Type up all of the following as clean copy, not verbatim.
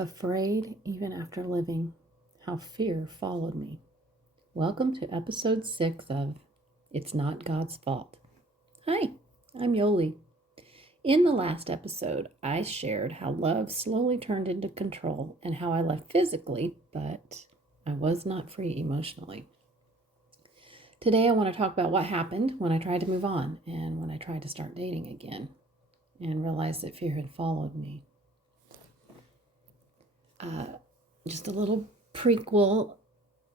Afraid even after living, how fear followed me. Welcome to episode 6 of It's Not God's Fault. Hi, I'm Yoli. In the last episode, I shared how love slowly turned into control and how I left physically, but I was not free emotionally. Today, I want to talk about what happened when I tried to move on and when I tried to start dating again and realized that fear had followed me. Just a little prequel.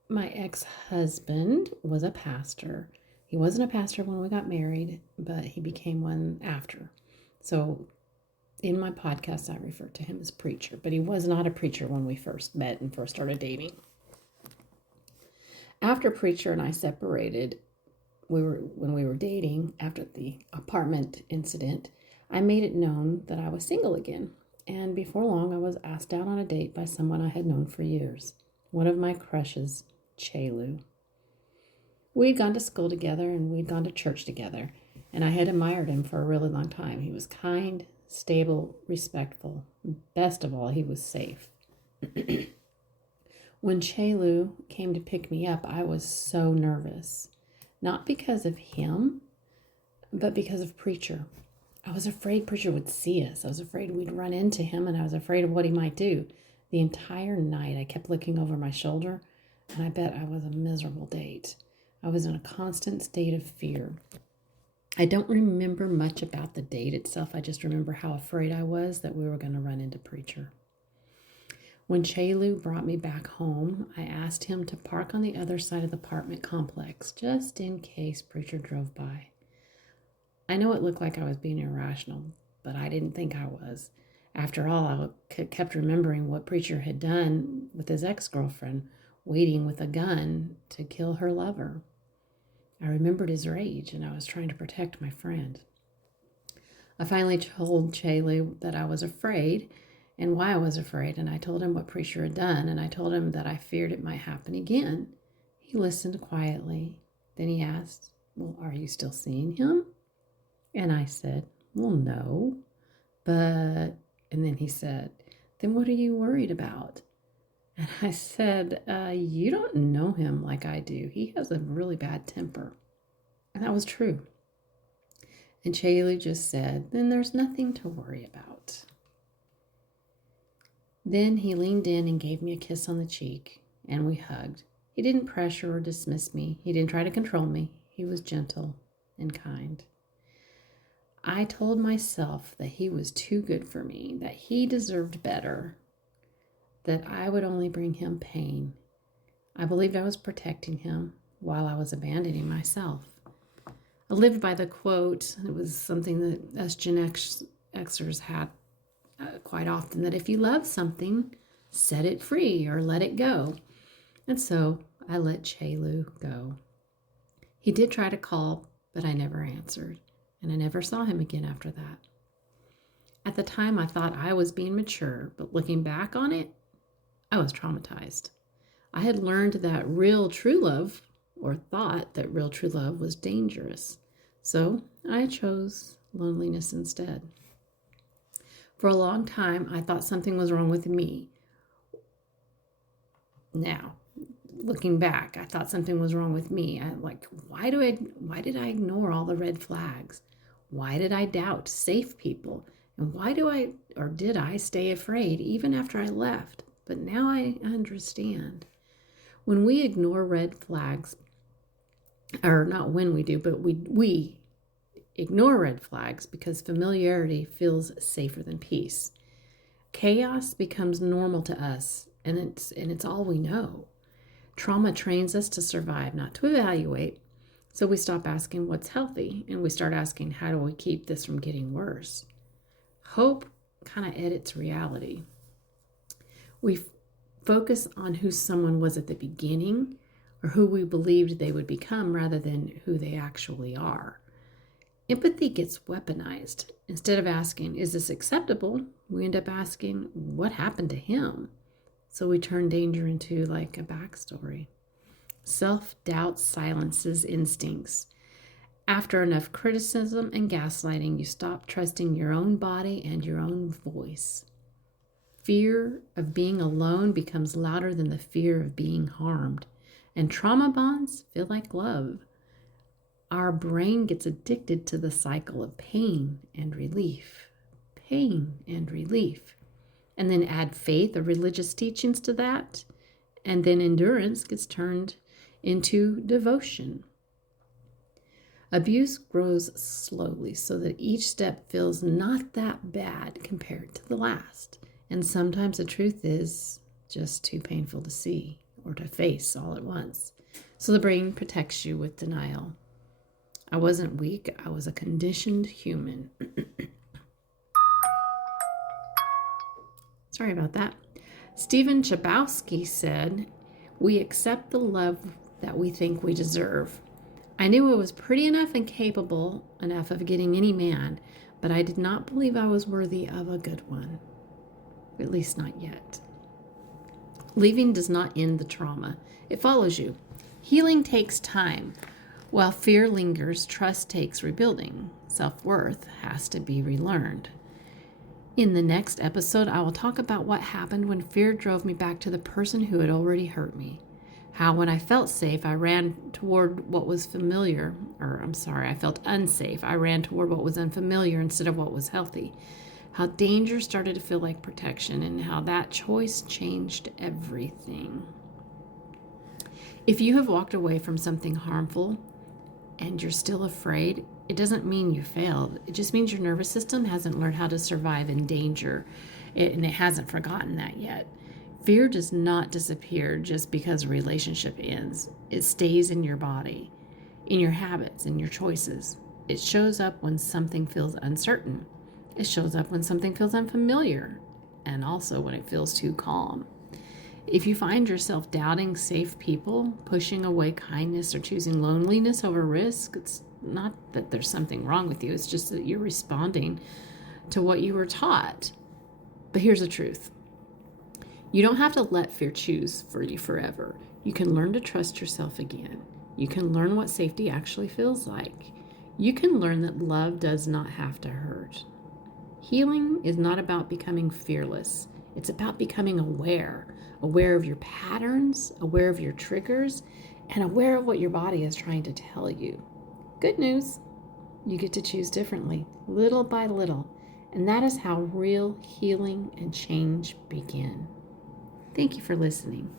My ex-husband was a pastor. He wasn't a pastor when we got married, but he became one after. So in my podcast, I refer to him as preacher, but he was not a preacher when we first met and first started dating. After preacher and I separated, when we were dating after the apartment incident, I made it known that I was single again. And before long, I was asked out on a date by someone I had known for years. One of my crushes, Chelu. We'd gone to school together and we'd gone to church together. And I had admired him for a really long time. He was kind, stable, respectful. Best of all, he was safe. When Chelu came to pick me up, I was so nervous. Not because of him, but because of Preacher. I was afraid Preacher would see us. I was afraid we'd run into him, and I was afraid of what he might do. The entire night, I kept looking over my shoulder, and I bet I was a miserable date. I was in a constant state of fear. I don't remember much about the date itself. I just remember how afraid I was that we were going to run into Preacher. When Chelu brought me back home, I asked him to park on the other side of the apartment complex, just in case Preacher drove by. I know it looked like I was being irrational, but I didn't think I was. After all, I kept remembering what Preacher had done with his ex-girlfriend, waiting with a gun to kill her lover. I remembered his rage, and I was trying to protect my friend. I finally told Chelu that I was afraid and why I was afraid, and I told him what Preacher had done, and I told him that I feared it might happen again. He listened quietly. Then he asked, "Well, are you still seeing him?" And I said, "Well, no, but," and then he said, "Then what are you worried about?" And I said, "You don't know him like I do. He has a really bad temper." And that was true. And Chaylee just said, "Then there's nothing to worry about." Then he leaned in and gave me a kiss on the cheek, and we hugged. He didn't pressure or dismiss me. He didn't try to control me. He was gentle and kind. I told myself that he was too good for me, that he deserved better, that I would only bring him pain. I believed I was protecting him while I was abandoning myself. I lived by the quote, it was something that us Gen Xers had quite often, that if you love something, set it free or let it go. And so I let Chelu go. He did try to call, but I never answered. And I never saw him again after that. At the time, I thought I was being mature, but looking back on it, I was traumatized. I had learned that real true love, or thought that real true love, was dangerous. So I chose loneliness instead. For a long time, I thought something was wrong with me. Now, looking back, I thought something was wrong with me. Why did I ignore all the red flags? Why did I doubt safe people? And did I stay afraid even after I left? But now I understand. When we ignore red flags, or not when we do, but we ignore red flags because familiarity feels safer than peace. Chaos becomes normal to us, and it's all we know. Trauma trains us to survive, not to evaluate. So we stop asking what's healthy, and we start asking, how do we keep this from getting worse? Hope kind of edits reality. We focus on who someone was at the beginning or who we believed they would become rather than who they actually are. Empathy gets weaponized. Instead of asking, is this acceptable? We end up asking, what happened to him? So we turn danger into like a backstory. Self-doubt silences instincts. After enough criticism and gaslighting, you stop trusting your own body and your own voice. fear of being alone becomes louder than the fear of being harmed. And trauma bonds feel like love. Our brain gets addicted to the cycle of pain and relief, pain and relief. And then add faith or religious teachings to that, and then endurance gets turned into devotion. Abuse grows slowly so that each step feels not that bad compared to the last. And sometimes the truth is just too painful to see or to face all at once. So the brain protects you with denial. I wasn't weak, I was a conditioned human. Sorry about that. Stephen Chbosky said, "We accept the love that we think we deserve. I knew I was pretty enough and capable enough of getting any man, but I did not believe I was worthy of a good one. At least not yet." Leaving does not end the trauma. It follows you. Healing takes time. While fear lingers, trust takes rebuilding. Self-worth has to be relearned. In the next episode, I will talk about what happened when fear drove me back to the person who had already hurt me. How when I felt safe, I ran toward what was familiar, I felt unsafe. I ran toward what was unfamiliar instead of what was healthy. How danger started to feel like protection and how that choice changed everything. If you have walked away from something harmful and you're still afraid, it doesn't mean you failed. It just means your nervous system hasn't learned how to survive in danger, and it hasn't forgotten that yet. Fear does not disappear just because a relationship ends. It stays in your body, in your habits, in your choices. It shows up when something feels uncertain. It shows up when something feels unfamiliar, and also when it feels too calm. If you find yourself doubting safe people, pushing away kindness, or choosing loneliness over risk, it's not that there's something wrong with you. It's just that you're responding to what you were taught. But here's the truth. You don't have to let fear choose for you forever. You can learn to trust yourself again. You can learn what safety actually feels like. You can learn that love does not have to hurt. Healing is not about becoming fearless. It's about becoming aware of your patterns, aware of your triggers, and aware of what your body is trying to tell you. Good news, you get to choose differently, little by little, and that is how real healing and change begin. Thank you for listening.